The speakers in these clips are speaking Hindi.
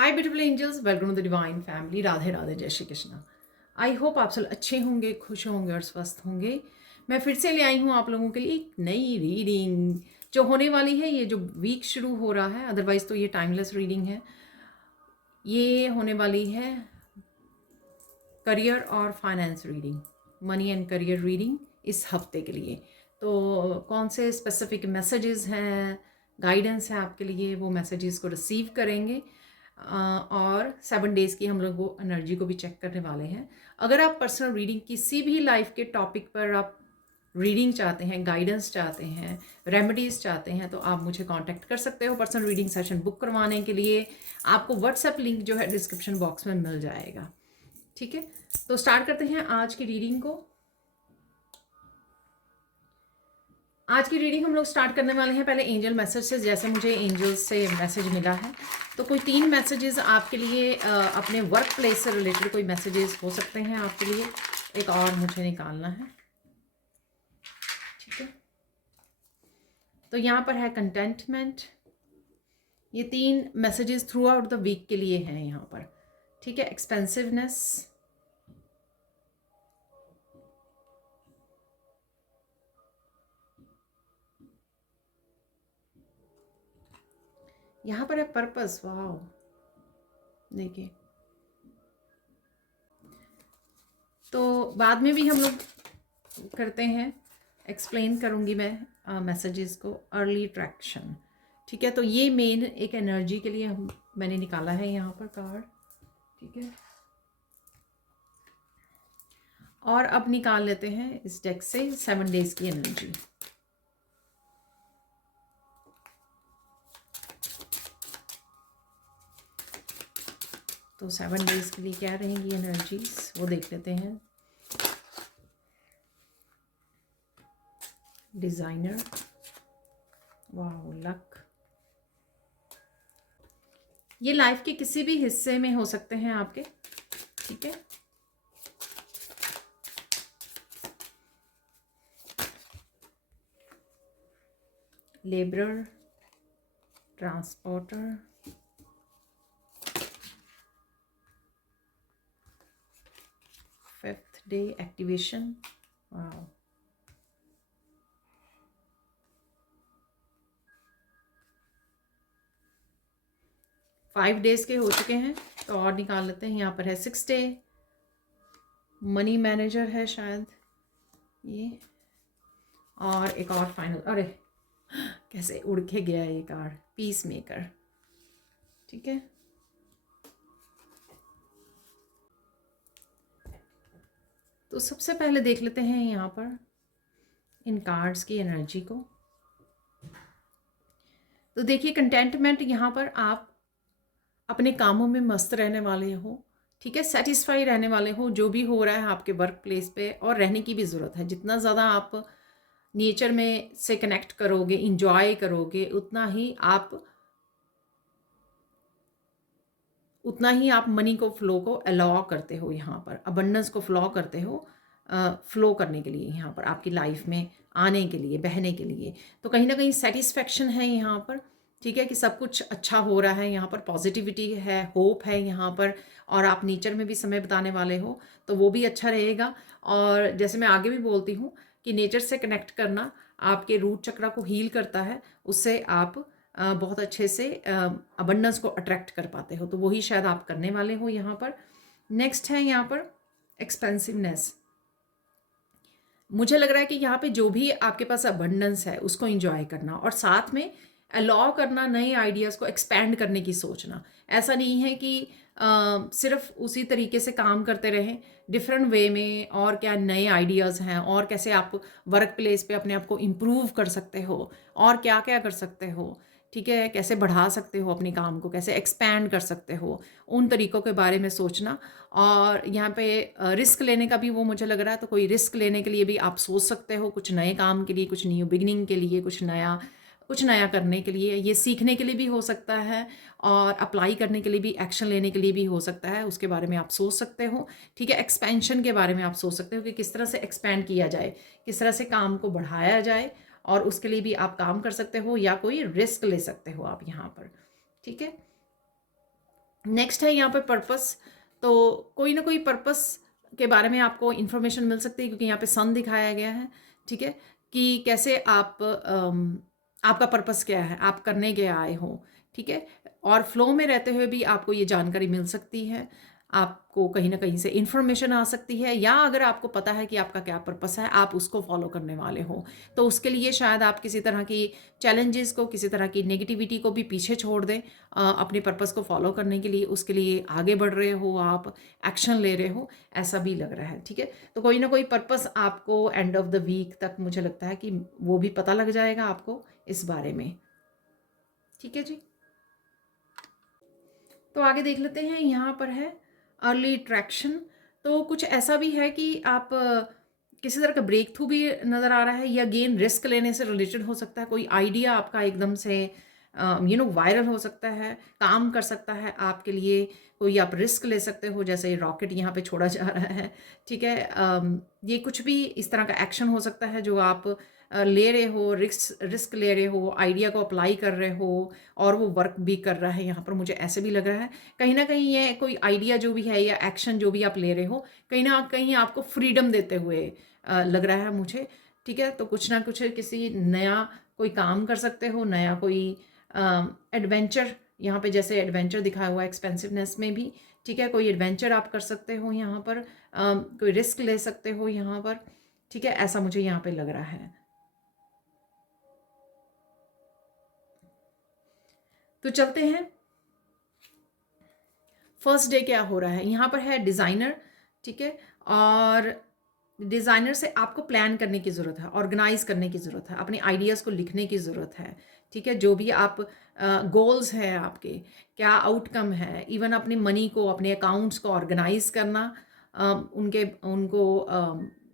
Hi beautiful angels, welcome to the divine family. Radhe Radhe, जय श्री कृष्णा। आई होप आप सब अच्छे होंगे, खुश होंगे और स्वस्थ होंगे। मैं फिर से ले आई हूँ आप लोगों के लिए एक नई रीडिंग जो होने वाली है। ये जो वीक शुरू हो रहा है, अदरवाइज तो ये टाइमलेस रीडिंग है। ये होने वाली है करियर और finance reading, money and career reading इस हफ्ते के लिए। तो कौन से स्पेसिफिक मैसेजेस हैं, गाइडेंस है आपके लिए, वो मैसेजेस को रिसीव करेंगे। और 7 डेज़ की हम लोग वो एनर्जी को भी चेक करने वाले हैं। अगर आप पर्सनल रीडिंग किसी भी लाइफ के टॉपिक पर आप रीडिंग चाहते हैं, गाइडेंस चाहते हैं, रेमेडीज़ चाहते हैं, तो आप मुझे कांटेक्ट कर सकते हो। पर्सनल रीडिंग सेशन बुक करवाने के लिए आपको व्हाट्सएप लिंक जो है डिस्क्रिप्शन बॉक्स में मिल जाएगा। ठीक है, तो स्टार्ट करते हैं आज की रीडिंग को। आज की रीडिंग हम लोग स्टार्ट करने वाले हैं पहले एंजल मैसेज से। जैसे मुझे एंजल्स से मैसेज मिला है, तो कोई 3 मैसेजेस आपके लिए अपने वर्क प्लेस से रिलेटेड कोई मैसेजेस हो सकते हैं आपके लिए। एक और मुझे निकालना है। ठीक है, तो यहाँ पर है कंटेंटमेंट। ये 3 messages throughout the week के लिए हैं यहाँ पर। ठीक है, एक्सपेंसिवनेस, यहाँ पर है पर्पस। वाओ, देखिए, तो बाद में भी हम लोग करते हैं, एक्सप्लेन करूँगी मैं मैसेजेस को। अर्ली ट्रैक्शन, ठीक है, तो ये मेन एक एनर्जी के लिए मैंने निकाला है यहाँ पर कार्ड। ठीक है, और अब निकाल लेते हैं इस डेक से 7 डेज़ की एनर्जी। तो 7 डेज़ के लिए क्या रहेंगी एनर्जीज, वो देख लेते हैं। डिज़ाइनर, वाह, लक। ये लाइफ के किसी भी हिस्से में हो सकते हैं आपके। ठीक है, labourer, transporter, fifth day activation. वाह, 5 डेज़ के हो चुके हैं, तो और निकाल लेते हैं। यहाँ पर है 6 डे, मनी मैनेजर है शायद ये, और एक और फाइनल। अरे कैसे उड़ के गया ये कार्ड, पीस मेकर। ठीक है, तो सबसे पहले देख लेते हैं यहाँ पर इन कार्ड्स की एनर्जी को। तो देखिए, कंटेंटमेंट, यहाँ पर आप अपने कामों में मस्त रहने वाले हो। ठीक है, सेटिस्फाई रहने वाले हो जो भी हो रहा है आपके वर्क प्लेस पे, और रहने की भी ज़रूरत है। जितना ज़्यादा आप नेचर में से कनेक्ट करोगे, इंजॉय करोगे, उतना ही आप मनी को फ्लो को अलाउ करते हो। यहाँ पर अबंडेंस को फ्लो करते हो, फ्लो करने के लिए, यहाँ पर आपकी लाइफ में आने के लिए, बहने के लिए। तो कहीं ना कहीं सेटिस्फेक्शन है यहाँ पर। ठीक है, कि सब कुछ अच्छा हो रहा है, यहाँ पर पॉजिटिविटी है, होप है यहाँ पर। और आप नेचर में भी समय बिताने वाले हो, तो वो भी अच्छा रहेगा। और जैसे मैं आगे भी बोलती हूँ कि नेचर से कनेक्ट करना आपके रूट चक्रा को हील करता है। उससे आप बहुत अच्छे से अबंडेंस को अट्रैक्ट कर पाते हो। तो वही शायद आप करने वाले हो यहाँ पर। नेक्स्ट है यहाँ पर एक्सपेंसिवनेस। मुझे लग रहा है कि यहाँ पे जो भी आपके पास अबंडेंस है उसको एंजॉय करना, और साथ में अलाउ करना नए आइडियाज़ को एक्सपैंड करने की सोचना। ऐसा नहीं है कि सिर्फ उसी तरीके से काम करते रहें, डिफरेंट वे में। और क्या नए आइडियाज़ हैं, और कैसे आप वर्क प्लेस पे अपने आप को इम्प्रूव कर सकते हो, और क्या क्या कर सकते हो। ठीक है, कैसे बढ़ा सकते हो अपने काम को, कैसे एक्सपैंड कर सकते हो, उन तरीक़ों के बारे में सोचना। और यहाँ पे रिस्क लेने का भी वो मुझे लग रहा है। तो कोई रिस्क लेने के लिए भी आप सोच सकते हो, कुछ नए काम के लिए, कुछ न्यू बिगनिंग के लिए, कुछ नया करने के लिए। ये सीखने के लिए भी हो सकता है, और अप्लाई करने के लिए भी, एक्शन लेने के लिए भी हो सकता है। उसके बारे में आप सोच सकते हो। ठीक है, एक्सपेंशन के बारे में आप सोच सकते हो कि किस तरह से एक्सपेंड किया जाए, किस तरह से काम को बढ़ाया जाए, और उसके लिए भी आप काम कर सकते हो, या कोई रिस्क ले सकते हो आप यहाँ पर। ठीक है, नेक्स्ट है यहाँ पे पर्पस। तो कोई ना कोई पर्पस के बारे में आपको इन्फॉर्मेशन मिल सकती है, क्योंकि यहाँ पे सन दिखाया गया है, ठीक है, कि कैसे आप आपका पर्पस क्या है, आप करने के आए हो, ठीक है। और फ्लो में रहते हुए भी आपको ये जानकारी मिल सकती है, आपको कहीं ना कहीं से इन्फॉर्मेशन आ सकती है, या अगर आपको पता है कि आपका क्या पर्पस है, आप उसको फॉलो करने वाले हो, तो उसके लिए शायद आप किसी तरह की चैलेंजेस को, किसी तरह की नेगेटिविटी को भी पीछे छोड़ दें, अपने पर्पस को फॉलो करने के लिए, उसके लिए आगे बढ़ रहे हो, आप एक्शन ले रहे हो, ऐसा भी लग रहा है, ठीक है। तो कोई ना कोई पर्पस आपको एंड ऑफ द वीक तक मुझे लगता है कि वो भी पता लग जाएगा आपको इस बारे में, ठीक है जी। तो आगे देख लेते हैं, यहाँ पर है अर्ली ट्रैक्शन। तो कुछ ऐसा भी है कि आप किसी तरह का ब्रेक थ्रू भी नज़र आ रहा है, या गेन रिस्क लेने से रिलेटेड हो सकता है, कोई आइडिया आपका एकदम से वायरल हो सकता है, काम कर सकता है आपके लिए, कोई आप रिस्क ले सकते हो, जैसे रॉकेट यहाँ पे छोड़ा जा रहा है, ठीक है। ये कुछ भी इस तरह का एक्शन हो सकता है जो आप ले रहे हो, रिस्क ले रहे हो, आइडिया को अप्लाई कर रहे हो, और वो वर्क भी कर रहा है, यहाँ पर मुझे ऐसे भी लग रहा है। कहीं ना कहीं ये कोई आइडिया जो भी है या एक्शन जो भी आप ले रहे हो, कहीं ना कहीं आपको फ्रीडम देते हुए लग रहा है मुझे, ठीक है। तो कुछ ना कुछ किसी नया कोई काम कर सकते हो, नया कोई एडवेंचर, यहाँ पे जैसे एडवेंचर दिखाया हुआ है एक्सपेंसिवनेस में भी, ठीक है, कोई एडवेंचर आप कर सकते हो यहाँ पर, कोई रिस्क ले सकते हो यहाँ पर, ठीक है, ऐसा मुझे यहाँ पे लग रहा है। तो चलते हैं, फर्स्ट डे क्या हो रहा है, यहाँ पर है डिज़ाइनर, ठीक है। और डिज़ाइनर से आपको प्लान करने की ज़रूरत है, ऑर्गेनाइज करने की ज़रूरत है, अपने आइडियाज़ को लिखने की ज़रूरत है, ठीक है। जो भी आप गोल्स हैं आपके, क्या आउटकम है, इवन अपने मनी को, अपने अकाउंट्स को ऑर्गेनाइज करना, उनके उनको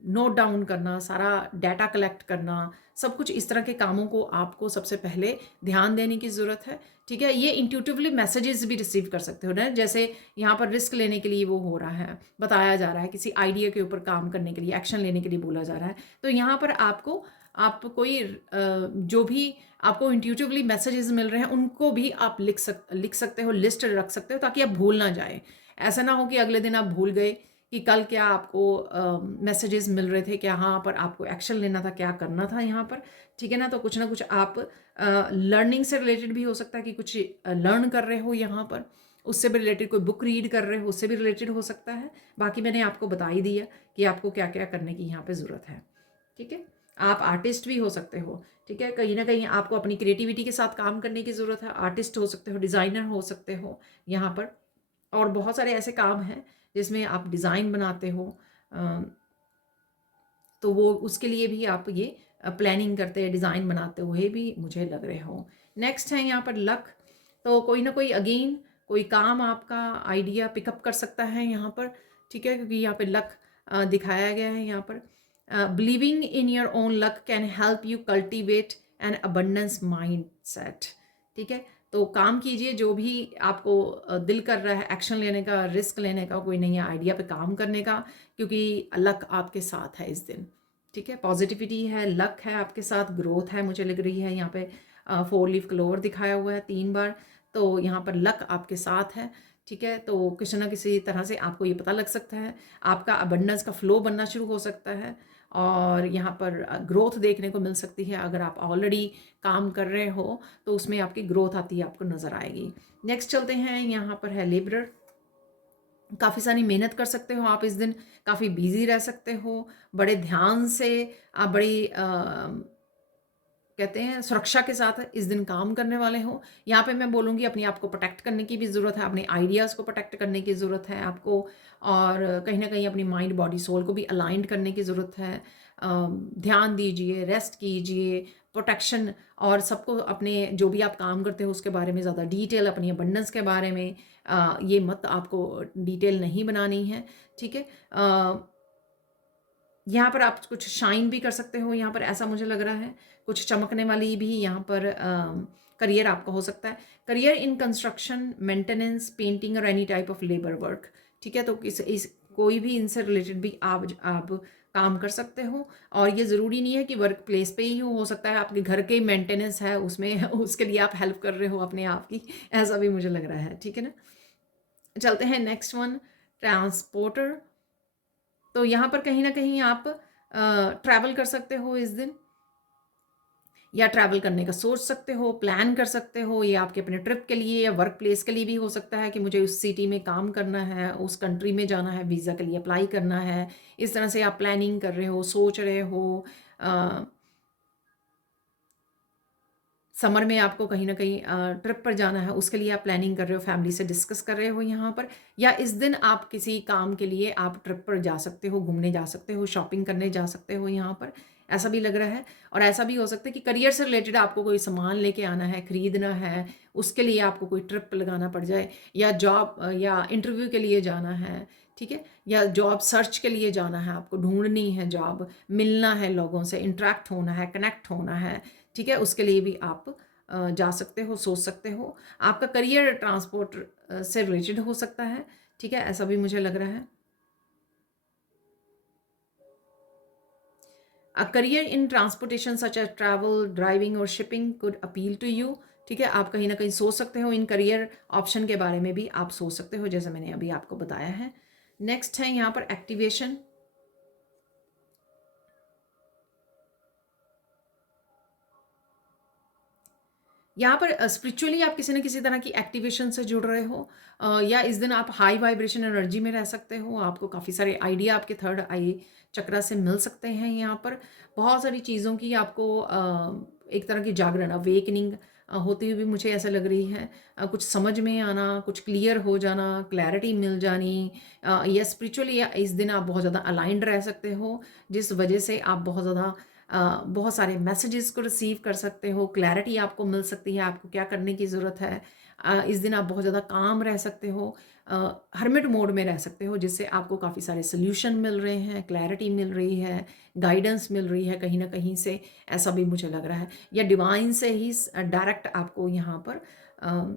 नोट डाउन करना, सारा डाटा कलेक्ट करना, सब कुछ इस तरह के कामों को आपको सबसे पहले ध्यान देने की ज़रूरत है, ठीक है। ये इंट्यूटिवली मैसेजेस भी रिसीव कर सकते हो ना, जैसे यहाँ पर रिस्क लेने के लिए वो हो रहा है, बताया जा रहा है, किसी आइडिया के ऊपर काम करने के लिए, एक्शन लेने के लिए बोला जा रहा है, तो यहाँ पर आपको आप कोई जो भी आपको इंट्यूटिवली मैसेजेस मिल रहे हैं उनको भी आप लिख सकते हो, लिस्ट रख सकते हो, ताकि आप भूल ना जाए। ऐसा ना हो कि अगले दिन आप भूल गए कि कल क्या आपको मैसेजेस मिल रहे थे, क्या हाँ पर आपको एक्शन लेना था, क्या करना था यहाँ पर, ठीक है ना। तो कुछ ना कुछ आप लर्निंग से रिलेटेड भी हो सकता है कि कुछ लर्न कर रहे हो यहाँ पर, उससे भी रिलेटेड कोई बुक रीड कर रहे हो, उससे भी रिलेटेड हो सकता है। बाकी मैंने आपको बता ही दिया कि आपको क्या क्या करने की यहाँ पे ज़रूरत है, ठीक है। आप आर्टिस्ट भी हो सकते हो, ठीक है, कहीं ना कहीं आपको अपनी क्रिएटिविटी के साथ काम करने की ज़रूरत है, आर्टिस्ट हो सकते हो, डिज़ाइनर हो सकते हो यहाँ पर। और बहुत सारे ऐसे काम हैं जिसमें आप डिज़ाइन बनाते हो, तो वो उसके लिए भी आप ये प्लानिंग करते हैं, डिज़ाइन बनाते हुए भी मुझे लग रहे हो। नेक्स्ट है यहाँ पर लक। तो कोई ना कोई अगेन कोई काम आपका आइडिया पिकअप कर सकता है यहाँ पर, ठीक है, क्योंकि यहाँ पे लक दिखाया गया है यहाँ पर। Believing in your own luck can help you cultivate N abundance mind set, ठीक है। तो काम कीजिए, जो भी आपको दिल कर रहा है एक्शन लेने का, रिस्क लेने का, कोई नई आइडिया पे काम करने का, क्योंकि लक आपके साथ है इस दिन, ठीक है। पॉजिटिविटी है, लक है आपके साथ, ग्रोथ है मुझे लग रही है। यहाँ पे 4 लीफ क्लोवर दिखाया हुआ है 3 बार, तो यहाँ पर लक आपके साथ है, ठीक है। तो किसी ना किसी तरह से आपको ये पता लग सकता है, आपका अबंडेंस का फ्लो बनना शुरू हो सकता है, और यहाँ पर ग्रोथ देखने को मिल सकती है। अगर आप ऑलरेडी काम कर रहे हो तो उसमें आपकी ग्रोथ आती है, आपको नज़र आएगी। नेक्स्ट चलते हैं, यहाँ पर है लेबरर। काफ़ी सारी मेहनत कर सकते हो आप इस दिन, काफ़ी बिजी रह सकते हो, बड़े ध्यान से आप बड़ी कहते हैं सुरक्षा के साथ इस दिन काम करने वाले हो। यहाँ पे मैं बोलूँगी अपने आप को प्रोटेक्ट करने की भी ज़रूरत है, अपने आइडियाज़ को प्रोटेक्ट करने की ज़रूरत है आपको, और कहीं ना कहीं अपनी माइंड बॉडी सोल को भी अलाइंड करने की ज़रूरत है। ध्यान दीजिए, रेस्ट कीजिए, प्रोटेक्शन, और सबको अपने जो भी आप काम करते हो उसके बारे में ज़्यादा डिटेल, अपनी अबंडेंस के बारे में ये मत आपको डिटेल नहीं बनानी है, ठीक है। यहाँ पर आप कुछ शाइन भी कर सकते हो, यहाँ पर ऐसा मुझे लग रहा है, कुछ चमकने वाली भी यहाँ पर करियर आपका हो सकता है। Career in construction, maintenance, painting और any type of labour work, ठीक है। तो इस कोई भी इनसे रिलेटेड भी आप काम कर सकते हो, और ये ज़रूरी नहीं है कि वर्क प्लेस पे ही हो सकता है आपके घर के मेंटेनेंस है उसमें उसके लिए आप हेल्प कर रहे हो अपने आप की, ऐसा भी मुझे लग रहा है, ठीक है ना। चलते हैं नेक्स्ट वन, ट्रांसपोर्टर। तो यहाँ पर कहीं ना कहीं आप ट्रैवल कर सकते हो इस दिन, या ट्रैवल करने का सोच सकते हो, प्लान कर सकते हो। ये आपके अपने ट्रिप के लिए या वर्क प्लेस के लिए भी हो सकता है कि मुझे उस सिटी में काम करना है, उस कंट्री में जाना है, वीज़ा के लिए अप्लाई करना है। इस तरह से आप प्लानिंग कर रहे हो, सोच रहे हो। समर में आपको कहीं न कहीं ट्रिप पर जाना है, उसके लिए आप प्लानिंग कर रहे हो, फैमिली से डिस्कस कर रहे हो यहाँ पर। या इस दिन आप किसी काम के लिए आप ट्रिप पर जा सकते हो, घूमने जा सकते हो, शॉपिंग करने जा सकते हो यहाँ पर, ऐसा भी लग रहा है। और ऐसा भी हो सकता है कि करियर से रिलेटेड आपको कोई सामान लेके आना है, खरीदना है, उसके लिए आपको कोई ट्रिप लगाना पड़ जाए, या जॉब या इंटरव्यू के लिए जाना है, ठीक है? या जॉब सर्च के लिए जाना है, आपको ढूँढनी है जॉब, मिलना है लोगों से, इंटरैक्ट होना है, कनेक्ट होना है, ठीक है? उसके लिए भी आप जा सकते हो, सोच सकते हो। आपका करियर ट्रांसपोर्ट से रिलेटेड हो सकता है, ठीक है? ऐसा भी मुझे लग रहा है। A career in transportation such as travel, driving और shipping could appeal to you, ठीक है? आप कहीं ना कहीं सोच सकते हो, इन करियर ऑप्शन के बारे में भी आप सोच सकते हो, जैसे मैंने अभी आपको बताया है। नेक्स्ट है यहाँ पर एक्टिवेशन। यहाँ पर स्पिरिचुअली आप किसी न किसी तरह की एक्टिवेशन से जुड़ रहे हो, या इस दिन आप हाई वाइब्रेशन एनर्जी में रह सकते हो। आपको काफ़ी सारे आइडिया आपके थर्ड आई चक्रा से मिल सकते हैं। यहाँ पर बहुत सारी चीज़ों की आपको एक तरह की जागरण, अवेकनिंग होती हुई भी मुझे ऐसा लग रही है। कुछ समझ में आना, कुछ क्लियर हो जाना, क्लैरिटी मिल जानी, या स्पिरिचुअली इस दिन आप बहुत ज़्यादा अलाइंड रह सकते हो, जिस वजह से आप बहुत ज़्यादा बहुत सारे मैसेजेस को रिसीव कर सकते हो, क्लैरिटी आपको मिल सकती है, आपको क्या करने की ज़रूरत है। इस दिन आप बहुत ज़्यादा काम रह सकते हो, हर्मिट मोड में रह सकते हो, जिससे आपको काफ़ी सारे सॉल्यूशन मिल रहे हैं, क्लैरिटी मिल रही है, गाइडेंस मिल रही है कहीं न कहीं से, ऐसा भी मुझे लग रहा है। या डिवाइन से ही डायरेक्ट आपको यहाँ पर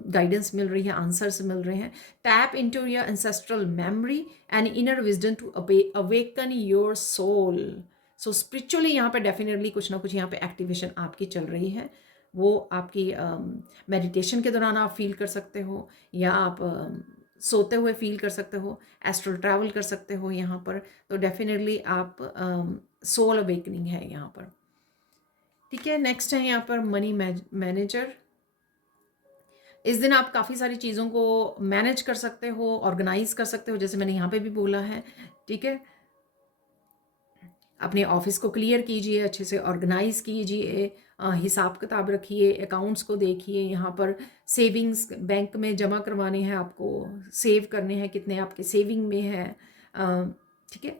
गाइडेंस मिल रही है, आंसर्स मिल रहे हैं। Tap into your ancestral memory and inner wisdom to awaken your soul. So spiritually यहाँ पे डेफिनेटली कुछ ना कुछ यहाँ पे एक्टिवेशन आपकी चल रही है। वो आपकी मेडिटेशन के दौरान आप फील कर सकते हो, या आप सोते हुए फील कर सकते हो, एस्ट्रल ट्रैवल कर सकते हो यहाँ पर। तो डेफिनेटली आप सोल अवेकनिंग है यहाँ पर, ठीक है? नेक्स्ट है यहाँ पर मनी मैनेजर। इस दिन आप काफ़ी सारी चीज़ों को मैनेज कर सकते हो, ऑर्गेनाइज कर सकते हो, जैसे मैंने यहाँ पे भी बोला है, ठीक है? अपने ऑफिस को क्लियर कीजिए, अच्छे से ऑर्गेनाइज कीजिए, हिसाब किताब रखिए, अकाउंट्स को देखिए। यहाँ पर सेविंग्स बैंक में जमा करवाने हैं आपको, सेव करने हैं, कितने आपके सेविंग में है, ठीक है?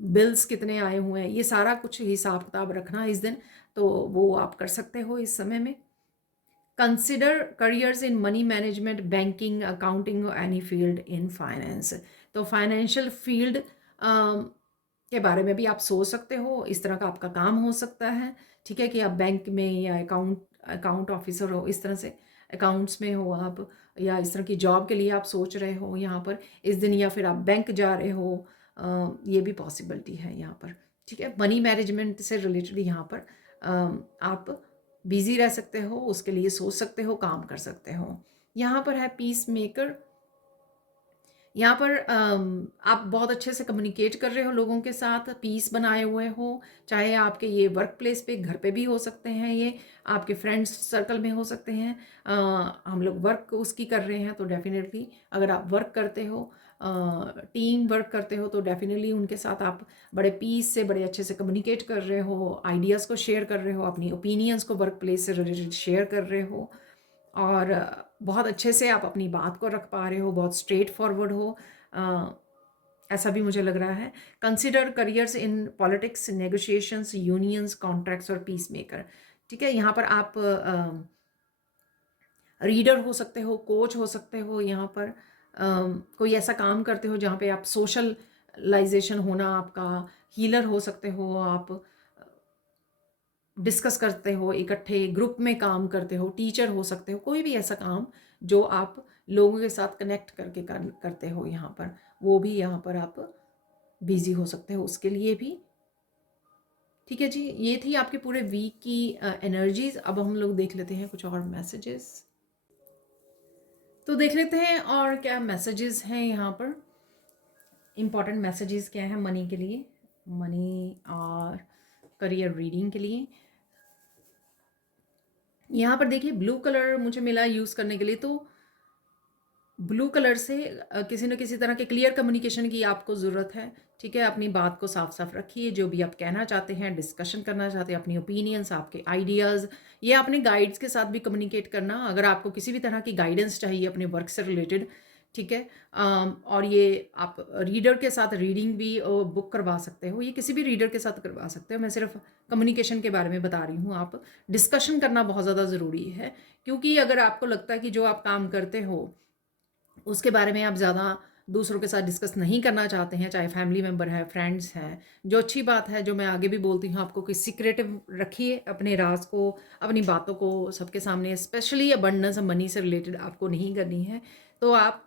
बिल्स कितने आए हुए हैं, ये सारा कुछ हिसाब किताब रखना इस दिन, तो वो आप कर सकते हो इस समय में। Consider careers in money management, banking, accounting, any field in finance. तो फाइनेंशियल फील्ड के बारे में भी आप सोच सकते हो, इस तरह का आपका काम हो सकता है, ठीक है? कि आप बैंक में या अकाउंट ऑफिसर हो, इस तरह से अकाउंट्स में हो आप, या इस तरह की जॉब के लिए आप सोच रहे हो यहाँ पर इस दिन, या फिर आप बैंक जा रहे हो, ये भी पॉसिबिलिटी है यहाँ पर, ठीक है? मनी मैनेजमेंट से रिलेटेड यहाँ पर आप बिजी रह सकते हो, उसके लिए सोच सकते हो, काम कर सकते हो। यहाँ पर है पीस मेकर। यहाँ पर आप बहुत अच्छे से कम्युनिकेट कर रहे हो लोगों के साथ, पीस बनाए हुए हो, चाहे आपके ये वर्क प्लेस पे, घर पे भी हो सकते हैं, ये आपके फ्रेंड्स सर्कल में हो सकते हैं। हम लोग वर्क उसकी कर रहे हैं, तो डेफिनेटली अगर आप वर्क करते हो, टीम वर्क करते हो, तो डेफिनेटली उनके साथ आप बड़े पीस से, बड़े अच्छे से कम्युनिकेट कर रहे हो, आइडियाज़ को शेयर कर रहे हो, अपनी ओपिनियंस को वर्क प्लेस से रिलेटेड शेयर कर रहे हो, और बहुत अच्छे से आप अपनी बात को रख पा रहे हो, बहुत स्ट्रेट फॉरवर्ड हो, ऐसा भी मुझे लग रहा है। Consider careers in politics, negotiations, unions, contracts और पीस मेकर, ठीक है? यहाँ पर आप रीडर हो सकते हो, कोच हो सकते हो, यहाँ पर कोई ऐसा काम करते हो जहाँ पे आप सोशलाइजेशन होना, आपका हीलर हो सकते हो, आप डिस्कस करते हो, इकट्ठे ग्रुप में काम करते हो, टीचर हो सकते हो, कोई भी ऐसा काम जो आप लोगों के साथ कनेक्ट करके करते हो यहाँ पर, वो भी यहाँ पर आप बिजी हो सकते हो उसके लिए भी, ठीक है जी? ये थी आपके पूरे वीक की एनर्जीज। अब हम लोग देख लेते हैं कुछ और मैसेजेस। तो देख लेते हैं और क्या मैसेजेस हैं यहाँ पर, इम्पॉर्टेंट मैसेजेस क्या है मनी के लिए, मनी और करियर रीडिंग के लिए। यहाँ पर देखिए ब्लू कलर मुझे मिला यूज़ करने के लिए, तो ब्लू कलर से किसी न किसी तरह के क्लियर कम्युनिकेशन की आपको ज़रूरत है। ठीक है, अपनी बात को साफ साफ रखिए, जो भी आप कहना चाहते हैं, डिस्कशन करना चाहते हैं, अपनी ओपिनियंस, आपके आइडियाज़, ये अपने गाइड्स के साथ भी कम्युनिकेट करना। अगर आपको किसी भी तरह की गाइडेंस चाहिए अपने वर्क से रिलेटेड, ठीक है, और ये आप रीडर के साथ रीडिंग भी बुक करवा सकते हो, ये किसी भी रीडर के साथ करवा सकते हो। मैं सिर्फ कम्युनिकेशन के बारे में बता रही हूँ। आप डिस्कशन करना बहुत ज़्यादा ज़रूरी है, क्योंकि अगर आपको लगता है कि जो आप काम करते हो उसके बारे में आप ज़्यादा दूसरों के साथ डिस्कस नहीं करना चाहते हैं, चाहे फैमिली मेम्बर है, फ्रेंड्स हैं, जो अच्छी बात है, जो मैं आगे भी बोलती हूँ आपको कि सीक्रेटिव रखिए अपने राज को, अपनी बातों को सबके सामने, स्पेशली अबंडेंस मनी से रिलेटेड आपको नहीं करनी है। तो आप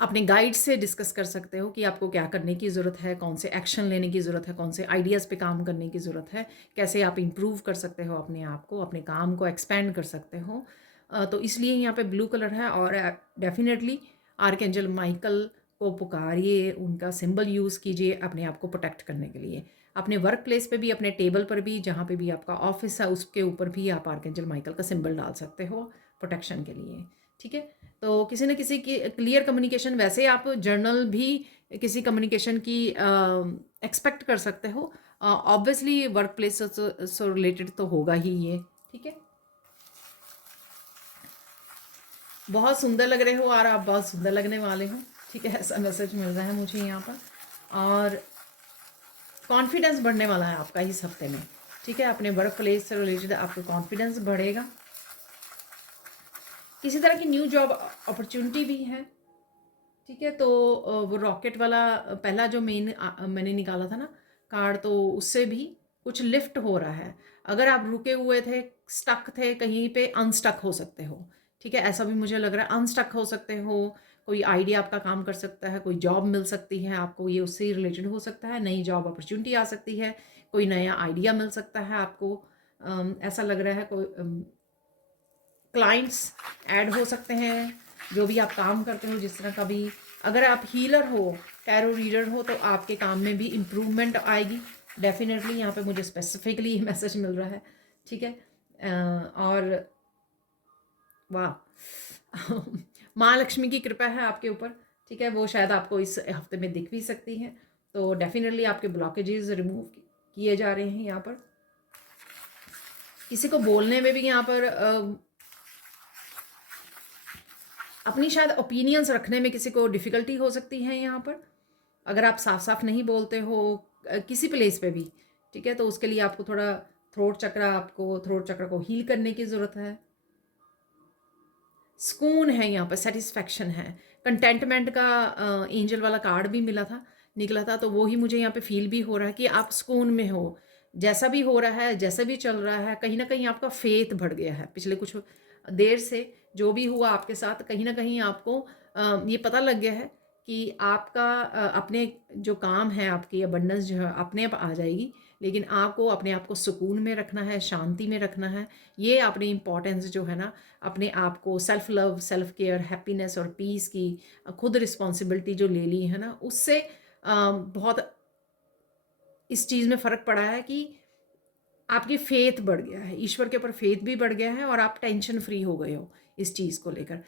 अपने गाइड से डिस्कस कर सकते हो कि आपको क्या करने की ज़रूरत है, कौन से एक्शन लेने की ज़रूरत है, कौन से आइडियाज़ पे काम करने की ज़रूरत है, कैसे आप इम्प्रूव कर सकते हो अपने आप को, अपने काम को एक्सपेंड कर सकते हो। तो इसलिए यहाँ पे ब्लू कलर है। और डेफिनेटली आर्कएंजल माइकल को पुकारिए, उनका सिंबल यूज़ कीजिए अपने आप को प्रोटेक्ट करने के लिए। अपने वर्क प्लेस पे भी, अपने टेबल पर भी, जहाँ पे भी आपका ऑफिस है उसके ऊपर भी आप आर्कएंजल माइकल का सिंबल डाल सकते हो प्रोटेक्शन के लिए। ठीक है, तो किसी न किसी की क्लियर कम्युनिकेशन, वैसे आप जर्नल भी किसी कम्युनिकेशन की एक्सपेक्ट कर सकते हो। ऑब्वियसली वर्क प्लेस से रिलेटेड तो होगा ही ये। ठीक है, बहुत सुंदर लग रहे हो और आप बहुत सुंदर लगने वाले हो। ठीक है, ऐसा मैसेज मिल रहा है मुझे यहाँ पर। और कॉन्फिडेंस बढ़ने वाला है आपका इस हफ्ते में। ठीक है, अपने वर्क प्लेस से रिलेटेड आपका कॉन्फिडेंस बढ़ेगा। किसी तरह की न्यू जॉब अपॉर्चुनिटी भी है। ठीक है, तो वो रॉकेट वाला पहला जो मैंने निकाला था ना कार्ड, तो उससे भी कुछ लिफ्ट हो रहा है। अगर आप रुके हुए थे, स्टक थे कहीं पे, अनस्टक हो सकते हो। ठीक है, ऐसा भी मुझे लग रहा है, अनस्टक हो सकते हो। कोई आइडिया आपका काम कर सकता है, कोई जॉब मिल सकती है आपको, ये उससे रिलेटेड हो सकता है, नई जॉब अपॉर्चुनिटी आ सकती है, कोई नया आइडिया मिल सकता है आपको। ऐसा लग रहा है कोई क्लाइंट्स ऐड हो सकते हैं, जो भी आप काम करते हो जिस तरह का भी। अगर आप हीलर हो, टैरो रीडर हो, तो आपके काम में भी इम्प्रूवमेंट आएगी डेफिनेटली। यहाँ पे मुझे स्पेसिफिकली ये मैसेज मिल रहा है। ठीक है, और वाह माँ लक्ष्मी की कृपा है आपके ऊपर। ठीक है, वो शायद आपको इस हफ्ते में दिख भी सकती हैं। तो डेफिनेटली आपके ब्लॉकेजेस रिमूव किए जा रहे हैं यहाँ पर। किसी को बोलने में भी यहाँ पर अपनी शायद ओपिनियंस रखने में किसी को डिफ़िकल्टी हो सकती है यहाँ पर। अगर आप साफ साफ नहीं बोलते हो किसी प्लेस पे भी, ठीक है, तो उसके लिए आपको थोड़ा थ्रोट चक्र को हील करने की ज़रूरत है। सुकून है यहाँ पर, सेटिस्फैक्शन है, कंटेंटमेंट का एंजल वाला कार्ड भी निकला था, तो वो ही मुझे यहाँ पे फील भी हो रहा है कि आप सुकून में हो। जैसा भी हो रहा है, जैसा भी चल रहा है, कहीं ना कहीं आपका फेथ बढ़ गया है पिछले कुछ देर से। जो भी हुआ आपके साथ, कहीं ना कहीं आपको ये पता लग गया है कि आपका अपने जो काम है, आपकी अबंडेंस जो है अपने आप आ जाएगी, लेकिन आपको अपने आप को सुकून में रखना है, शांति में रखना है। ये अपनी इम्पोर्टेंस जो है ना, अपने आप को self love, self care, happiness और पीस की खुद रिस्पॉन्सिबिलिटी जो ले ली है ना, उससे बहुत इस चीज़ में फ़र्क पड़ा है कि आपकी फेथ बढ़ गया है, ईश्वर के ऊपर फेथ भी बढ़ गया है, और आप टेंशन फ्री हो गए हो इस चीज़ को लेकर।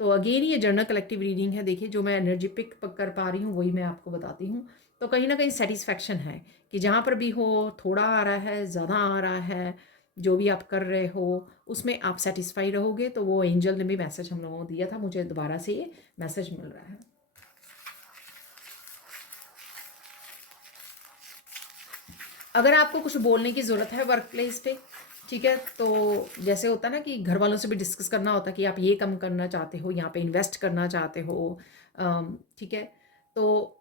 तो अगेन ये जर्नल कलेक्टिव रीडिंग है। देखिए, जो मैं एनर्जी पिक कर पा रही हूँ वही मैं आपको बताती हूँ। तो कहीं ना कहीं सेटिस्फैक्शन है कि जहाँ पर भी हो, थोड़ा आ रहा है, ज़्यादा आ रहा है, जो भी आप कर रहे हो उसमें आप सेटिस्फाई रहोगे। तो वो एंजल ने भी मैसेज हम लोगों को दिया था, मुझे दोबारा से ये मैसेज मिल रहा है। अगर आपको कुछ बोलने की ज़रूरत है वर्क प्लेस पे, ठीक है, तो जैसे होता है ना कि घर वालों से भी डिस्कस करना होता है कि आप ये कम करना चाहते हो, यहाँ पे इन्वेस्ट करना चाहते हो, ठीक है, तो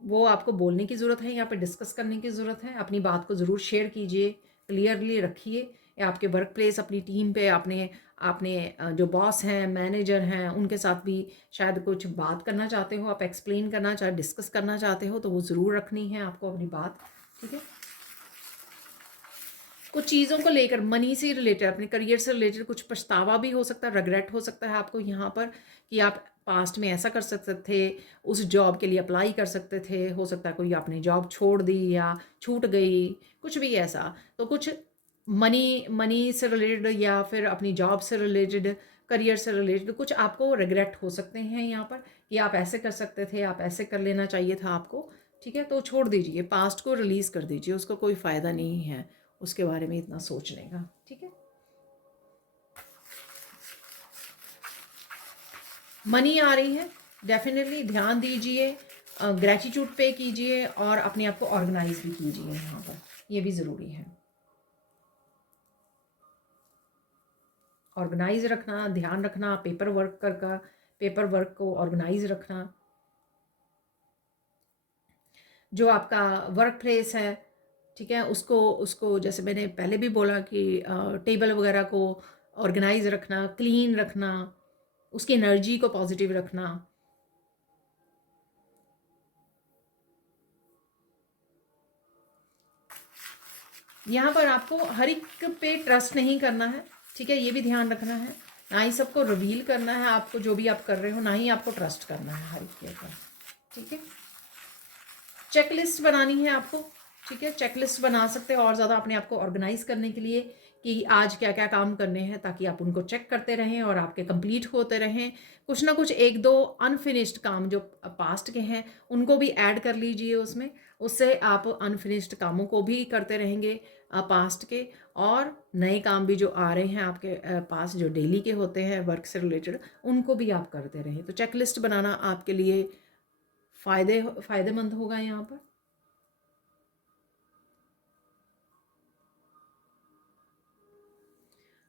वो आपको बोलने की ज़रूरत है, यहाँ पे डिस्कस करने की ज़रूरत है। अपनी बात को ज़रूर शेयर कीजिए, क्लियरली रखिए। या आपके वर्क प्लेस, अपनी टीम पे, आपने आपने जो बॉस हैं, मैनेजर हैं, उनके साथ भी शायद कुछ बात करना चाहते हो, आप एक्सप्लेन करना चाहे, डिस्कस करना चाहते हो, तो वो ज़रूर रखनी है आपको अपनी बात। ठीक है, कुछ चीज़ों को लेकर मनी से रिलेटेड, अपने करियर से रिलेटेड कुछ पछतावा भी हो सकता है, रिग्रेट हो सकता है आपको यहाँ पर कि आप पास्ट में ऐसा कर सकते थे, उस जॉब के लिए अप्लाई कर सकते थे, हो सकता है कोई आपने जॉब छोड़ दी या छूट गई, कुछ भी ऐसा। तो कुछ मनी मनी से रिलेटेड या फिर अपनी जॉब से रिलेटेड, करियर से रिलेटेड कुछ आपको रिग्रेट हो सकते हैं यहाँ पर कि आप ऐसे कर सकते थे, आप ऐसे कर लेना चाहिए था आपको। ठीक है, तो छोड़ दीजिए, पास्ट को रिलीज़ कर दीजिए, उसका कोई फ़ायदा नहीं है उसके बारे में इतना सोचने का। ठीक है, मनी आ रही है, डेफिनेटली ध्यान दीजिए, ग्रेटिट्यूड पे कीजिए और अपने आप को ऑर्गेनाइज भी कीजिए यहाँ पर, ये भी ज़रूरी है। ऑर्गेनाइज रखना, ध्यान रखना, पेपर वर्क को ऑर्गेनाइज रखना, जो आपका वर्क प्लेस है, ठीक है, उसको उसको जैसे मैंने पहले भी बोला कि टेबल वगैरह को ऑर्गेनाइज रखना, क्लीन रखना, उसकी एनर्जी को पॉजिटिव रखना। यहाँ पर आपको हर एक पे ट्रस्ट नहीं करना है, ठीक है, ये भी ध्यान रखना है। ना ही सबको रिवील करना है आपको जो भी आप कर रहे हो, ना ही आपको ट्रस्ट करना है हर एक के ऊपर। ठीक है, चेकलिस्ट बनानी है आपको। ठीक है, चेकलिस्ट बना सकते हो और ज़्यादा अपने आप को ऑर्गेनाइज करने के लिए कि आज क्या क्या काम करने हैं, ताकि आप उनको चेक करते रहें और आपके कंप्लीट होते रहें। कुछ ना कुछ एक दो अनफिनिश्ड काम जो पास्ट के हैं उनको भी ऐड कर लीजिए उसमें, उससे आप अनफिनिश्ड कामों को भी करते रहेंगे पास्ट के, और नए काम भी जो आ रहे हैं आपके पास जो डेली के होते हैं वर्क से रिलेटेड, उनको भी आप करते रहें। तो चेकलिस्ट बनाना आपके लिए फ़ायदेमंद होगा यहाँ पर।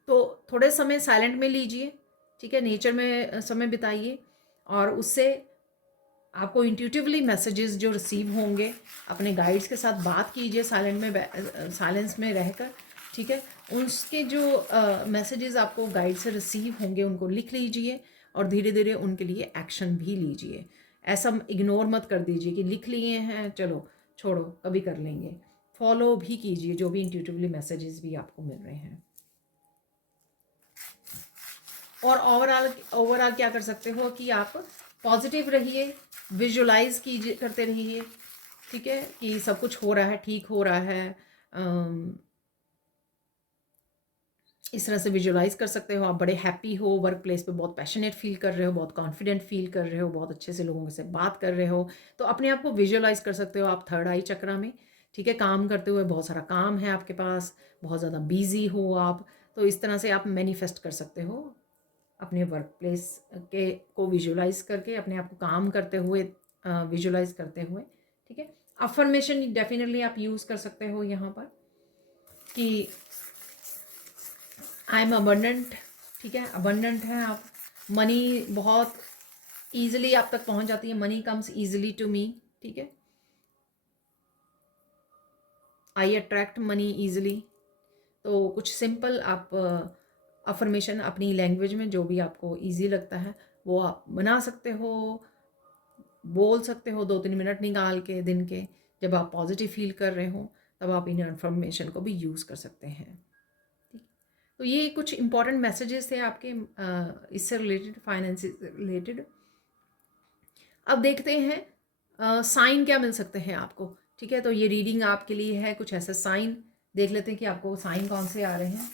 तो थोड़े समय साइलेंट में लीजिए, ठीक है, नेचर में समय बिताइए और उससे आपको इंट्यूटिवली मैसेजेस जो रिसीव होंगे, अपने गाइड्स के साथ बात कीजिए साइलेंस में रहकर। ठीक है, उसके जो मैसेजेस आपको गाइड से रिसीव होंगे उनको लिख लीजिए और धीरे धीरे उनके लिए एक्शन भी लीजिए। ऐसा इग्नोर मत कर दीजिए कि लिख लिए हैं चलो छोड़ो कभी कर लेंगे, फॉलो भी कीजिए जो भी इंट्यूटिवली मैसेजेस भी आपको मिल रहे हैं। और ओवरऑल क्या कर सकते हो कि आप पॉजिटिव रहिए, विजुलाइज कीजिए, करते रहिए, ठीक है, कि सब कुछ हो रहा है, ठीक हो रहा है। इस तरह से विजुलाइज कर सकते हो। आप बड़े हैप्पी हो, वर्क प्लेस पे बहुत पैशनेट फील कर रहे हो, बहुत कॉन्फिडेंट फील कर रहे हो, बहुत अच्छे से लोगों से बात कर रहे हो, तो अपने आप को विजुलाइज कर सकते हो आप थर्ड आई चक्रा में। ठीक है, काम करते हुए बहुत सारा काम है आपके पास, बहुत ज़्यादा बिजी हो आप, तो इस तरह से आप मैनिफेस्ट कर सकते हो अपने वर्क प्लेस के को विजुलाइज करके, अपने आप को काम करते हुए विजुलाइज करते हुए। ठीक है, अफर्मेशन डेफिनेटली आप यूज़ कर सकते हो यहाँ पर कि आई एम अबंडेंट। ठीक है, अबंडेंट है आप, मनी बहुत ईजिली आप तक पहुँच जाती है, money comes easily to me. ठीक है, आई अट्रैक्ट मनी ईजिली। तो कुछ सिंपल आप अफर्मेशन अपनी लैंग्वेज में जो भी आपको इजी लगता है वो आप बना सकते हो, बोल सकते हो 2-3 मिनट निकाल के दिन के, जब आप पॉजिटिव फील कर रहे हो तब आप इन इन्फॉर्मेशन को भी यूज़ कर सकते हैं। ठीक, तो ये कुछ इंपॉर्टेंट मैसेजेस थे आपके इससे रिलेटेड, फाइनेंस से रिलेटेड। अब देखते हैं साइन क्या मिल सकते हैं आपको। ठीक है, तो ये रीडिंग आपके लिए है, कुछ ऐसे साइन देख लेते हैं कि आपको साइन कौन से आ रहे हैं।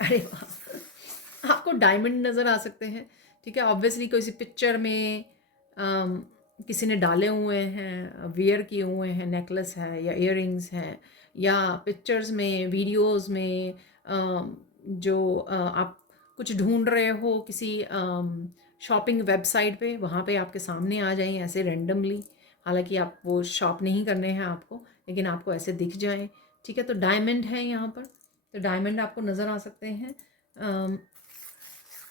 अरे वाह, आपको डायमंड नज़र आ सकते हैं। ठीक है, ऑब्वियसली किसी पिक्चर में किसी ने डाले हुए हैं, वियर किए हुए हैं, नेकलेस है या इयररिंग्स हैं, या पिक्चर्स में, वीडियोस में जो आप कुछ ढूंढ रहे हो किसी शॉपिंग वेबसाइट पे, वहाँ पे आपके सामने आ जाएं ऐसे रैंडमली, हालांकि आप वो शॉप नहीं करने हैं आपको, लेकिन आपको ऐसे दिख जाएं। ठीक है, तो डायमंड है यहाँ पर, तो डायमंड आपको नज़र आ सकते हैं।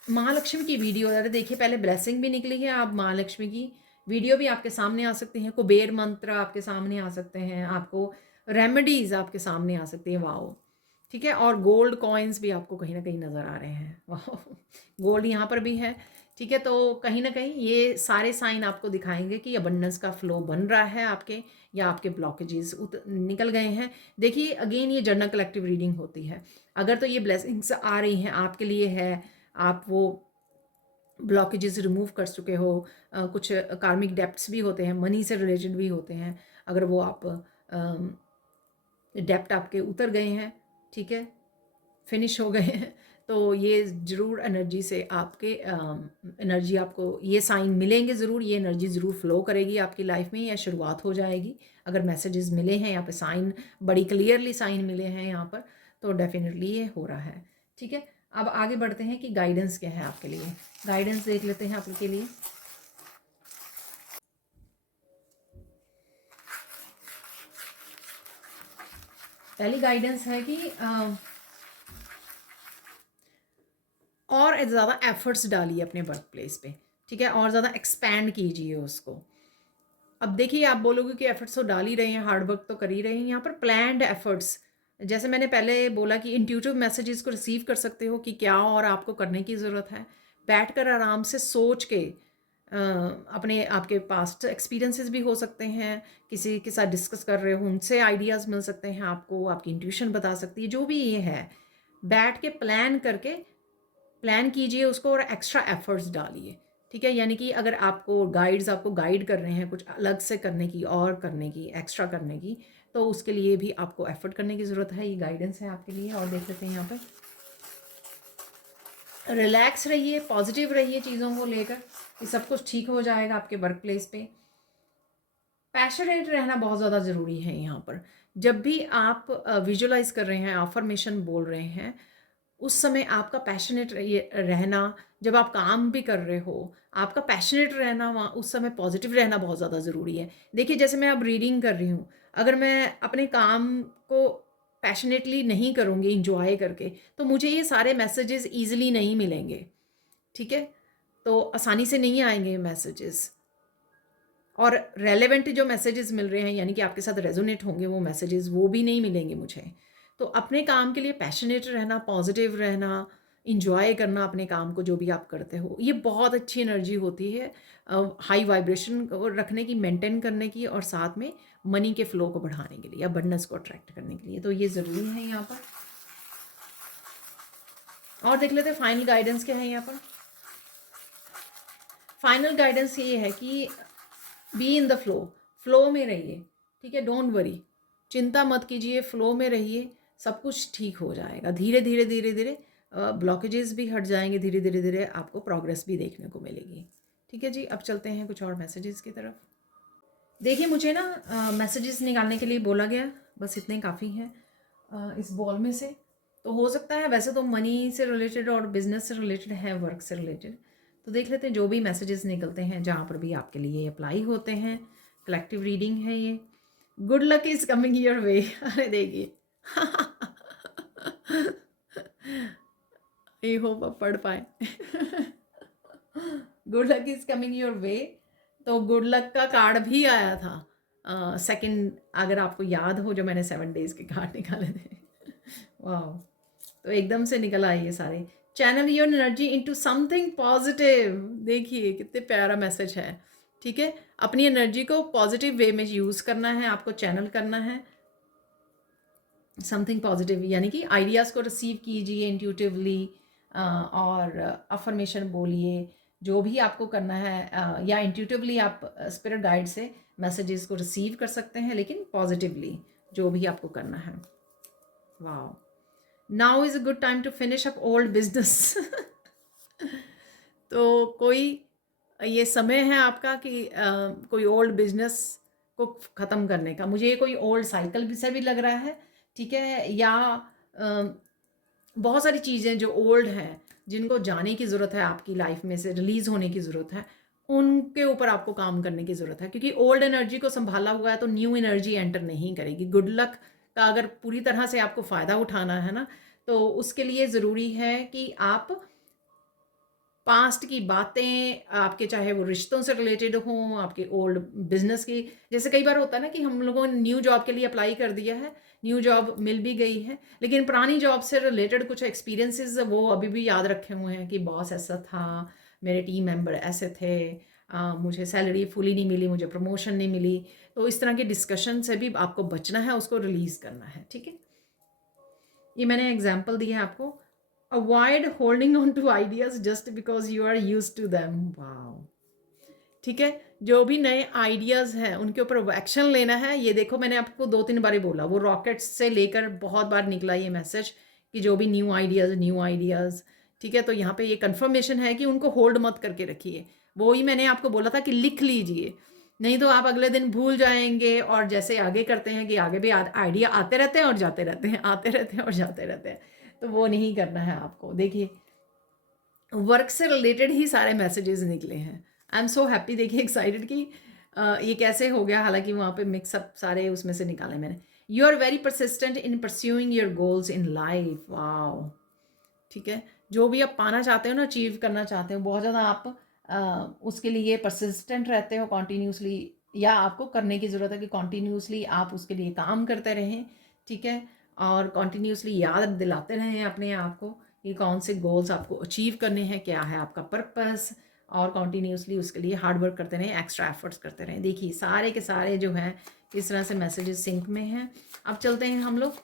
महालक्ष्मी की वीडियो, अरे देखिए पहले ब्लेसिंग भी निकली है, आप महालक्ष्मी की वीडियो भी आपके सामने आ सकती हैं, कुबेर मंत्र आपके सामने आ सकते हैं, आपको रेमेडीज आपके सामने आ सकती हैं। वाओ, ठीक है, और गोल्ड कॉइन्स भी आपको कहीं ना कहीं नज़र आ रहे हैं। वाओ, गोल्ड यहाँ पर भी है ठीक है, तो कहीं न कहीं ये सारे साइन आपको दिखाएँगे कि अबंडेंस का फ्लो बन रहा है आपके, या आपके ब्लॉकेजेस निकल गए हैं। देखिए अगेन ये जनरल कलेक्टिव रीडिंग होती है। अगर तो ये ब्लेसिंग्स आ रही हैं आपके लिए है, आप वो ब्लॉकेजेस रिमूव कर चुके हो, कुछ कार्मिक डेब्ट्स भी होते हैं, मनी से रिलेटेड भी होते हैं। अगर वो आप डेब्ट आपके उतर गए हैं, ठीक है, फिनिश हो गए हैं, तो ये ज़रूर एनर्जी से आपके एनर्जी आपको ये साइन मिलेंगे ज़रूर, ये एनर्जी ज़रूर फ्लो करेगी आपकी लाइफ में, या शुरुआत हो जाएगी। अगर मैसेजेस मिले हैं यहाँ पे, साइन बड़ी क्लियरली साइन मिले हैं यहाँ पर, तो डेफिनेटली ये हो रहा है। ठीक है, अब आगे बढ़ते हैं कि गाइडेंस क्या है आपके लिए। गाइडेंस देख लेते हैं आपके लिए। पहली गाइडेंस है कि और ज़्यादा एफर्ट्स डालिए अपने वर्क प्लेस पे, ठीक है, और ज़्यादा एक्सपैंड कीजिए उसको। अब देखिए आप बोलोगे कि एफर्ट्स तो डाल ही रहे हैं, हार्ड वर्क तो कर ही रहे हैं, यहाँ पर प्लान्ड एफर्ट्स, जैसे मैंने पहले बोला कि इंट्यूटिव मैसेजेस को रिसीव कर सकते हो कि क्या और आपको करने की ज़रूरत है। बैठकर आराम से सोच के अपने आपके पास्ट एक्सपीरियंसेस भी हो सकते हैं, किसी के साथ डिस्कस कर रहे हो उनसे आइडियाज़ मिल सकते हैं आपको, आपकी इंट्यूशन बता सकती है, जो भी ये है। बैठ के प्लान करके प्लान कीजिए उसको और एक्स्ट्रा एफर्ट्स डालिए, ठीक है। यानी कि अगर आपको गाइड्स आपको गाइड कर रहे हैं कुछ अलग से करने की और करने की, एक्स्ट्रा करने की, तो उसके लिए भी आपको एफर्ट करने की ज़रूरत है। ये गाइडेंस है आपके लिए। और देख लेते हैं यहाँ पे, रिलैक्स रहिए, पॉजिटिव रहिए चीज़ों को लेकर कि सब कुछ ठीक हो जाएगा आपके वर्क प्लेस पे। पैशनेट रहना बहुत ज़्यादा ज़रूरी है यहाँ पर। जब भी आप विजुअलाइज कर रहे हैं, अफर्मेशन बोल रहे हैं, उस समय आपका पैशनेट रहना, जब आप काम भी कर रहे हो, आपका पैशनेट रहना वहाँ उस समय पॉजिटिव रहना बहुत ज़्यादा ज़रूरी है। देखिए जैसे मैं अब रीडिंग कर रही हूँ, अगर मैं अपने काम को पैशनेटली नहीं करूँगी इंजॉय करके, तो मुझे ये सारे मैसेजेस ईजिली नहीं मिलेंगे, ठीक है। तो आसानी से नहीं आएंगे मैसेजेस, और रेलेवेंट जो मैसेजेस मिल रहे हैं यानी कि आपके साथ रेजोनेट होंगे वो मैसेजेस, वो भी नहीं मिलेंगे मुझे। तो अपने काम के लिए पैशनेट रहना, पॉजिटिव रहना, इंजॉय करना अपने काम को, जो भी आप करते हो, ये बहुत अच्छी एनर्जी होती है हाई वाइब्रेशन रखने की, मेंटेन करने की, और साथ में मनी के फ्लो को बढ़ाने के लिए, अबंडेंस को अट्रैक्ट करने के लिए। तो ये ज़रूरी है यहाँ पर। और देख लेते हैं फाइनल गाइडेंस क्या है यहाँ पर। फाइनल गाइडेंस ये है कि be in the flow, flow में रहिए, ठीक है, डोंट वरी, चिंता मत कीजिए, फ्लो में रहिए, सब कुछ ठीक हो जाएगा। धीरे धीरे धीरे धीरे ब्लॉकेजेस भी हट जाएंगे, धीरे धीरे धीरे आपको प्रोग्रेस भी देखने को मिलेगी। ठीक है जी, अब चलते हैं कुछ और मैसेजेस की तरफ। देखिए मुझे ना मैसेजेस निकालने के लिए बोला गया, बस इतने काफ़ी हैं इस बॉल में से। तो हो सकता है, वैसे तो मनी से रिलेटेड और बिजनेस से रिलेटेड है, वर्क से रिलेटेड। तो देख लेते हैं जो भी मैसेजेस निकलते हैं, जहाँ पर भी आपके लिए अप्लाई होते हैं। कलेक्टिव रीडिंग है ये। Good luck is coming your way. अरे देखिए आई होप आप पढ़ पाए। Good luck is coming your way, तो गुड लक का कार्ड भी आया था सेकंड, अगर आपको याद हो, जो मैंने 7 डेज के कार्ड निकाले थे। वाह, तो एकदम से निकल आए ये सारे। Channel your energy into something positive. देखिए कितने प्यारा मैसेज है, ठीक है। अपनी एनर्जी को पॉजिटिव वे में यूज़ करना है, आपको चैनल करना है समथिंग पॉजिटिव, यानी कि आइडियाज़ को रिसीव कीजिए इंट्यूटिवली, और अफर्मेशन बोलिए, जो भी आपको करना है, या इंट्यूटिवली आप स्पिरिट गाइड से मैसेजेस को रिसीव कर सकते हैं, लेकिन पॉजिटिवली जो भी आपको करना है। वाह, now is a good time to finish up old business. तो कोई ये समय है आपका कि कोई ओल्ड बिजनेस को ख़त्म करने का। मुझे ये कोई ओल्ड साइकिल भी से भी लग रहा है, ठीक है, या बहुत सारी चीज़ें जो ओल्ड हैं, जिनको जाने की ज़रूरत है, आपकी लाइफ में से रिलीज़ होने की ज़रूरत है, उनके ऊपर आपको काम करने की ज़रूरत है, क्योंकि ओल्ड एनर्जी को संभाला हुआ है तो न्यू एनर्जी एंटर नहीं करेगी। गुड लक का अगर पूरी तरह से आपको फ़ायदा उठाना है ना, तो उसके लिए ज़रूरी है कि आप पास्ट की बातें, आपके चाहे वो रिश्तों से रिलेटेड हों, आपके ओल्ड बिजनेस की, जैसे कई बार होता है ना कि हम लोगों ने न्यू जॉब के लिए अप्लाई कर दिया है, न्यू जॉब मिल भी गई है, लेकिन पुरानी जॉब से रिलेटेड कुछ एक्सपीरियंसेस वो अभी भी याद रखे हुए हैं कि बॉस ऐसा था, मेरे टीम मेंबर ऐसे थे, मुझे सैलरी फुली नहीं मिली, मुझे प्रमोशन नहीं मिली। तो इस तरह के डिस्कशन से भी आपको बचना है, उसको रिलीज़ करना है, ठीक है। ये मैंने एग्जाम्पल दिया है आपको। Avoid holding on to ideas just because you are use to them. Wow, ठीक है। जो भी नए आइडियाज़ हैं उनके ऊपर एक्शन लेना है। ये देखो मैंने आपको 2-3 बार बोला, वो रॉकेट्स से लेकर बहुत बार निकला ये मैसेज कि जो भी न्यू आइडियाज़, ठीक है। तो यहाँ पे ये कंफर्मेशन है कि उनको होल्ड मत करके रखिए। वो ही मैंने आपको बोला था कि लिख लीजिए, नहीं तो आप अगले दिन भूल जाएंगे। और जैसे आगे करते हैं कि आगे भी आइडिया आते रहते हैं और जाते रहते हैं, आते रहते हैं और जाते रहते हैं, तो वो नहीं करना है आपको। देखिए वर्क से रिलेटेड ही सारे मैसेजेस निकले हैं। आई एम सो हैप्पी, देखिए एक्साइटेड कि ये कैसे हो गया, हालांकि वहाँ पे मिक्सअप सारे उसमें से निकाले मैंने। You are very persistent in pursuing your goals in life. Wow, ठीक है। जो भी आप पाना चाहते हो ना, अचीव करना चाहते हो, बहुत ज़्यादा आप उसके लिए परसिस्टेंट रहते हो कॉन्टीन्यूसली, या आपको करने की ज़रूरत है कि कॉन्टीन्यूसली आप उसके लिए काम करते रहें, ठीक है। और कॉन्टीन्यूसली याद दिलाते रहें अपने आप को कि कौन से गोल्स आपको अचीव करने हैं, क्या है आपका पर्पस, और कॉन्टीन्यूसली उसके लिए हार्ड वर्क करते रहें, एक्स्ट्रा एफर्ट्स करते रहें। देखिए सारे के सारे जो हैं इस तरह से मैसेजेस सिंक में हैं। अब चलते हैं हम लोग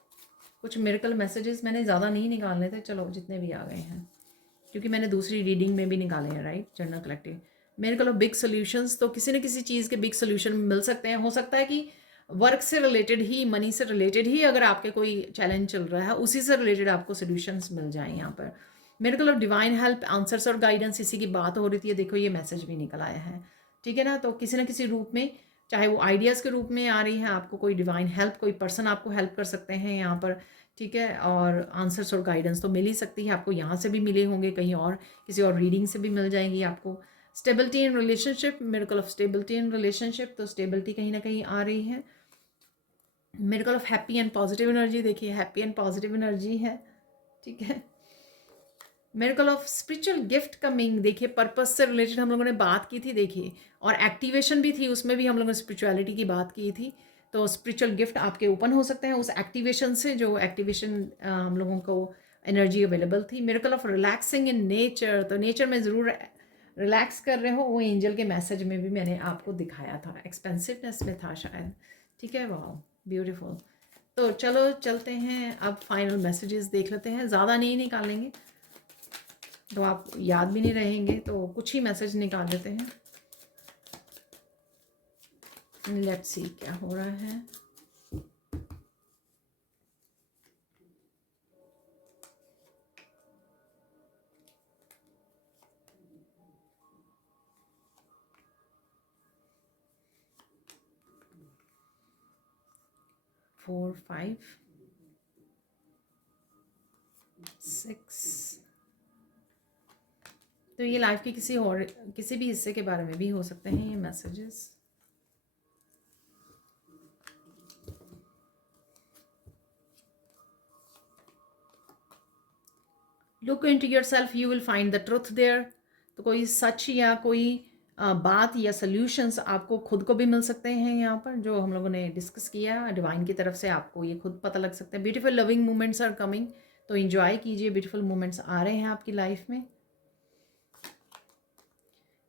कुछ मिरेकल मैसेजेस, मैंने ज़्यादा नहीं निकालने थे, चलो जितने भी आ गए हैं, क्योंकि मैंने दूसरी रीडिंग में भी निकाले हैं, right, journal collective. Miracle of big solutions, तो किसी न किसी चीज़ के बिग सोल्यूशन मिल सकते हैं। हो सकता है कि वर्क से रिलेटेड ही, मनी से रिलेटेड ही अगर आपके कोई चैलेंज चल रहा है, उसी से रिलेटेड आपको सोल्यूशंस मिल जाएं यहाँ पर। Miracle of divine help, answers और गाइडेंस, इसी की बात हो रही थी। देखो ये मैसेज भी निकल आया है, ठीक है ना। तो किसी न किसी रूप में, चाहे वो आइडियाज़ के रूप में आ रही है आपको, कोई डिवाइन हेल्प, कोई पर्सन आपको हेल्प कर सकते हैं यहाँ पर, ठीक है। और आंसर्स और गाइडेंस तो मिल ही सकती है आपको, यहाँ से भी मिले होंगे, कहीं और किसी और रीडिंग से भी मिल जाएंगी आपको। Stability in relationship, miracle of stability in relationship, तो स्टेबिलिटी कहीं ना कहीं आ रही है। Miracle of happy and positive energy, देखिए हैप्पी एंड पॉजिटिव एनर्जी है, ठीक है। Miracle of spiritual gift coming, देखिए पर्पस से रिलेटेड हम लोगों ने बात की थी, देखिए, और एक्टिवेशन भी थी, उसमें भी हम लोगों ने स्पिरिचुअलिटी की बात की थी। तो स्पिरिचुअल गिफ्ट आपके ओपन हो सकते हैं उस एक्टिवेशन से, जो एक्टिवेशन हम लोगों को एनर्जी अवेलेबल थी। Miracle of relaxing in nature, तो नेचर में ज़रूर रिलैक्स कर रहे हो, वो एंजल के मैसेज में भी मैंने आपको दिखाया था, एक्सपेंसिवनेस में था शायद, ठीक है। वाह ब्यूटीफुल। तो चलो चलते हैं, अब फाइनल मैसेजेस देख लेते हैं, ज़्यादा नहीं निकालेंगे तो आप याद भी नहीं रहेंगे, तो कुछ ही मैसेज निकाल लेते हैं। लेट्स सी क्या हो रहा है। फोर, 5, 6, तो ये लाइफ के किसी और किसी भी हिस्से के बारे में भी हो सकते हैं ये messages. Look into yourself, you will find the truth there, तो कोई सच या कोई बात या सॉल्यूशंस आपको खुद को भी मिल सकते हैं यहाँ पर, जो हम लोगों ने डिस्कस किया डिवाइन की तरफ से, आपको ये खुद पता लग सकता है। Beautiful loving moments are coming, तो इंजॉय कीजिए, ब्यूटीफुल मोमेंट्स आ रहे हैं आपकी लाइफ में।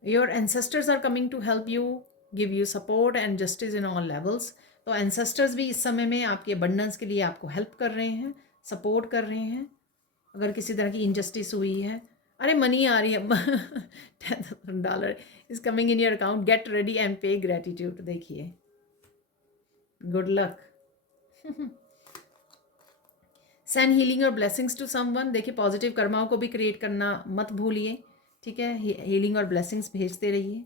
Your ancestors are coming to help you, give you support and justice in all levels, तो एंसेस्टर्स भी इस समय में आपके अबंडेंस के लिए आपको हेल्प कर रहे हैं, सपोर्ट कर रहे हैं। अगर किसी तरह की इनजस्टिस हुई है, अरे मनी आ रही है $10,000 is coming in your account, get ready and पे ग्रेटिट्यूड, देखिए गुड लक। सेंड हीलिंग और ब्लेसिंग्स टू समवन, देखिए पॉजिटिव कर्माओं को भी क्रिएट करना मत भूलिए, ठीक है। हीलिंग और ब्लेसिंग्स भेजते रहिए।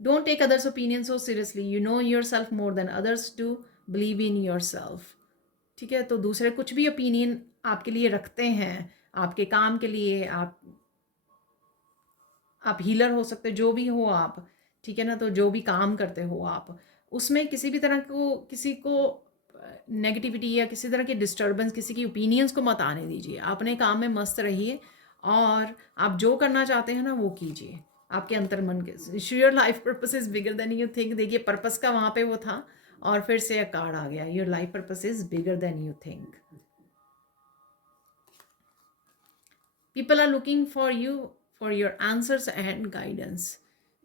Don't take others opinion so seriously, you know yourself more than others to believe in yourself, ठीक है। तो दूसरे कुछ भी ओपिनियन आपके लिए रखते हैं, आपके काम के लिए, आप हीलर हो सकते, जो भी हो आप, ठीक है ना। तो जो भी काम करते हो आप, उसमें किसी भी तरह को, किसी को नेगेटिविटी या किसी तरह की डिस्टर्बेंस, किसी की ओपिनियंस को मत आने दीजिए। अपने काम में मस्त रहिए और आप जो करना चाहते हैं ना वो कीजिए, आपके अंतर्मन के। Your life purpose is bigger than you think, देखिए पर्पस का वहाँ पे वो था और फिर से एक कार्ड आ गया, your life purpose is bigger than you think. People are looking for you for your answers and guidance.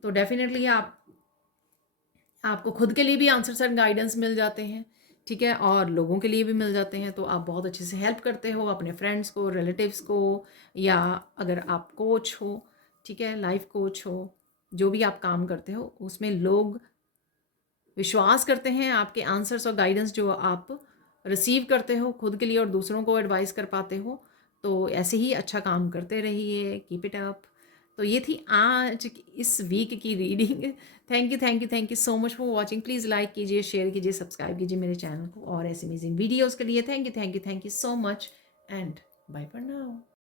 तो डेफिनेटली आपको खुद के लिए भी आंसर्स एंड गाइडेंस मिल जाते हैं, ठीक है, और लोगों के लिए भी मिल जाते हैं। तो आप बहुत अच्छे से हेल्प करते हो अपने फ्रेंड्स को, रिलेटिव्स को, या अगर आप कोच हो, ठीक है, लाइफ कोच हो, जो भी आप काम करते हो उसमें लोग विश्वास करते हैं आपके आंसर्स और गाइडेंस जो आप रिसीव करते हो खुद के लिए और दूसरों को एडवाइस कर पाते हो। तो ऐसे ही अच्छा काम करते रहिए, कीप इट अप। तो ये थी आज इस वीक की reading. Thank you thank you thank you so much for watching. Please like कीजिए, शेयर कीजिए, सब्सक्राइब कीजिए मेरे चैनल को और ऐसे अमेजिंग वीडियोज़ के लिए। Thank you so much and bye for now.